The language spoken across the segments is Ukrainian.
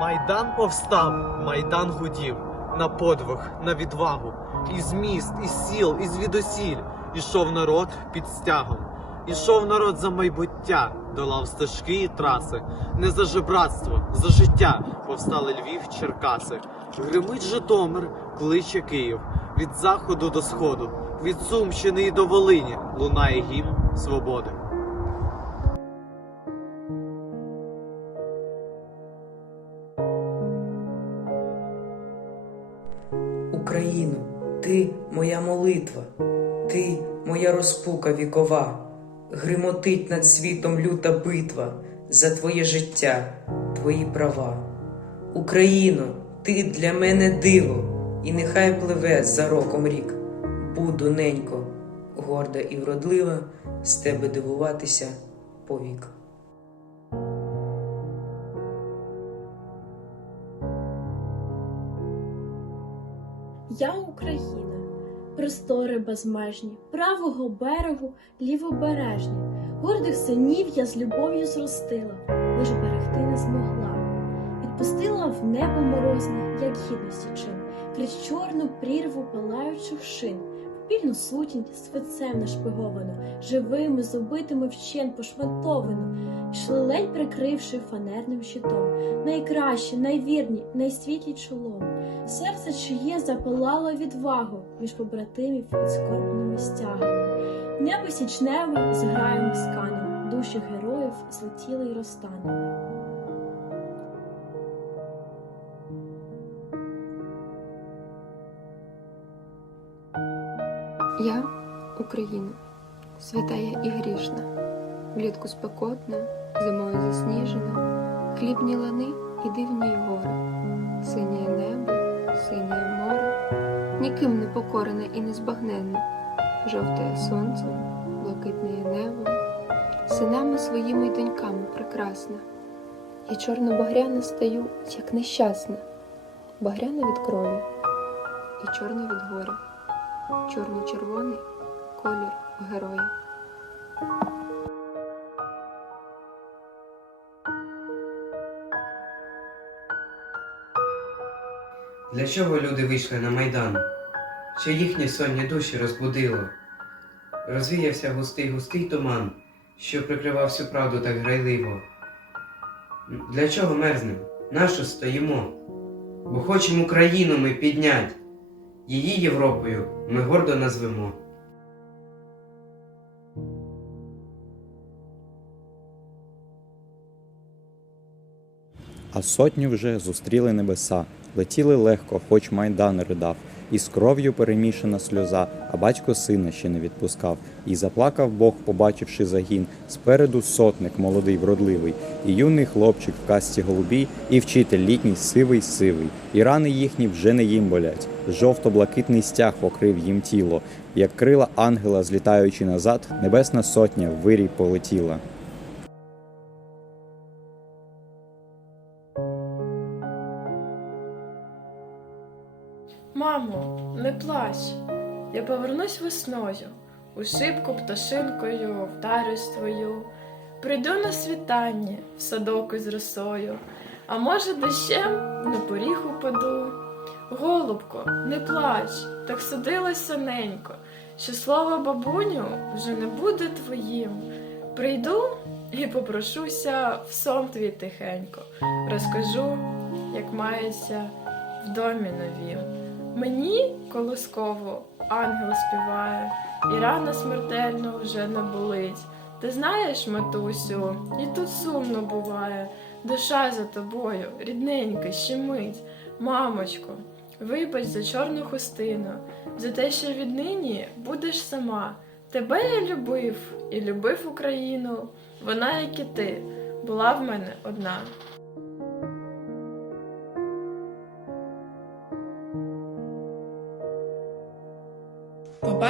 Майдан повстав, майдан гудів на подвиг, на відвагу. Із міст, із сіл, із звідусіль ішов народ під стягом. Ішов народ за майбуття, долав стежки і траси. Не за жебратство, за життя повстали Львів, Черкаси. Гримить Житомир, кличе Київ. Від заходу до сходу, від Сумщини і до Волині лунає гімн свободи. Україну, ти моя молитва, ти моя розпука вікова, гримотить над світом люта битва за твоє життя, твої права. Україно, ти для мене диво, і нехай пливе за роком рік. Буду ненько, горда і вродлива, з тебе дивуватися повік. Я Україна, простори безмежні, правого берегу лівобережні, гордих синів я з любов'ю зростила, лиш берегти не змогла. Відпустила в небо морозне, як гідності чин, крізь чорну прірву палаючих шин, пільну сутінь свицем нашпиговану, живими, зубитими вчен пошматовану, йшли ледь прикривши фанерним щитом, найкращі, найвірні, найсвітлі чолом. Серце чиє запалало відвагу між побратимів під скорбними стягами. Небо січневе зграємо з канем, душі героїв злетіли й розтанули. Я Україна, святая і грішна, влітку спекотна, зимою засніжена, хлібні лани і дивні гори, синє небо, синє море, ніким не покорене і не збагненне, жовте сонцем, блакитне небо, синами своїми й доньками прекрасна. І чорно-багряна стаю, як нещасна, багряна від крові і чорна від горя чорно-червоний колір героя. Для чого люди вийшли на майдан? Що їхні сонні душі розбудило? Розвіявся густий густий туман, що прикривав всю правду так грайливо. Для чого мерзнем? Нащо стоїмо? Бо хочемо Україну ми піднять. Її Європою ми гордо назвемо. А сотню вже зустріли небеса, летіли легко, хоч майдан ридав, і з кров'ю перемішана сльоза, а батько сина ще не відпускав. І заплакав Бог, побачивши загін. Спереду сотник молодий, вродливий, і юний хлопчик в касті голубій, і вчитель літній сивий сивий. І рани їхні вже не їм болять. Жовто-блакитний стяг покрив їм тіло, як крила ангела, злітаючи назад, небесна сотня в вирій полетіла. Мамо, не плач, я повернусь весною, у шибку пташинкою вдарюсь твою, прийду на світанні в садок із росою, а може дощем на поріг упаду. Голубко, не плач, так судилося ненько, що слово бабуню вже не буде твоїм. Прийду і попрошуся в сон твій тихенько, розкажу, як мається в домі новім. Мені колосково ангел співає, і рана смертельно вже не болить. Ти знаєш, матусю, і тут сумно буває. душа за тобою, рідненька, щемить, мамочко, вибач за чорну хустину, за те, що віднині будеш сама. Тебе я любив і любив Україну. Вона, як і ти, була в мене одна.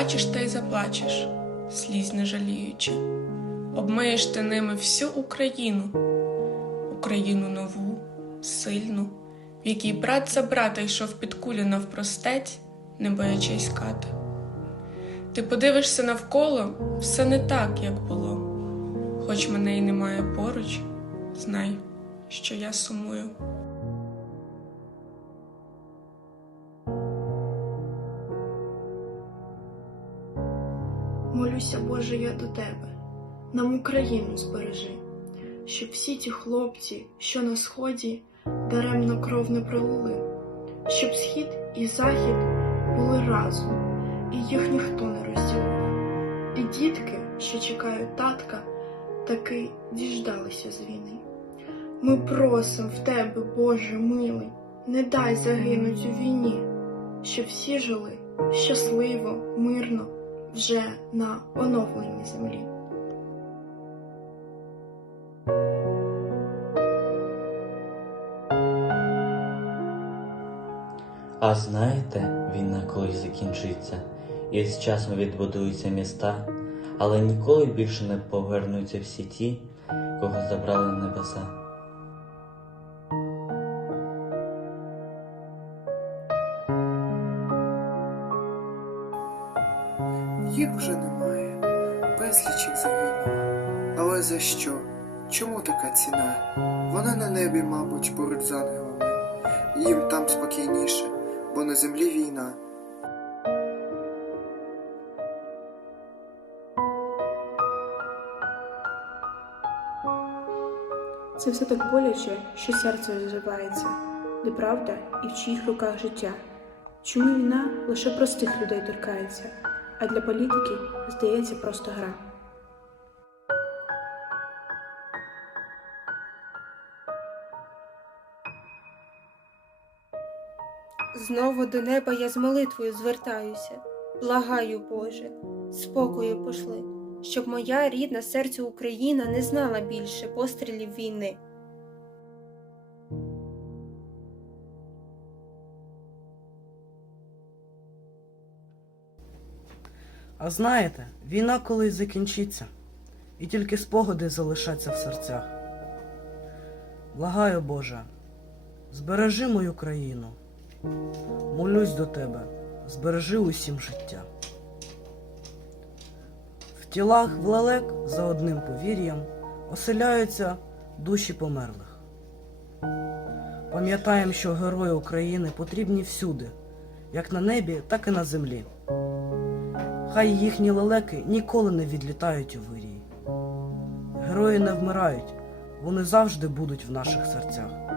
Побачиш та й заплачеш, слізь не жаліючи, обмиєш ти ними всю Україну, Україну нову, сильну, в якій брат за брата йшов під кулю навпростець, не боячись кати. Ти подивишся навколо, все не так, як було. Хоч мене й немає поруч, знай, що я сумую. Молюся, Боже, я до Тебе, нам Україну збережи, щоб всі ті хлопці, що на сході, даремно кров не пролили, щоб схід і захід були разом, і їх ніхто не розділив. І дітки, що чекають татка, таки діждалися з війни. Ми просим в Тебе, Боже милий, не дай загинуть у війні, щоб всі жили щасливо, мирно вже на оновленій землі. А знаєте, війна колись закінчиться, і з часом відбудуються міста, але ніколи більше не повернуться всі ті, кого забрали небеса. Вже немає, безліч їх загинуло. Але за що? Чому така ціна? Вони на небі, мабуть, поруч з ангелами. Їм там спокійніше, бо на землі війна. Це все так боляче, що серце розривається, де правда і в чиїх руках життя. Чому війна лише простих людей торкається, а для політиків здається просто гра. Знову до неба я з молитвою звертаюся. Благаю, Боже, спокою пошли, щоб моя рідна серцю Україна не знала більше пострілів війни. А знаєте, війна колись закінчиться, і тільки спогади залишаться в серцях. Благаю, Боже, збережи мою країну, молюсь до Тебе, збережи усім життя. В тілах влалек за одним повір'ям оселяються душі померлих. Пам'ятаємо, що герої України потрібні всюди, як на небі, так і на землі. Хай їхні лелеки ніколи не відлітають у вирії. Герої не вмирають, вони завжди будуть в наших серцях.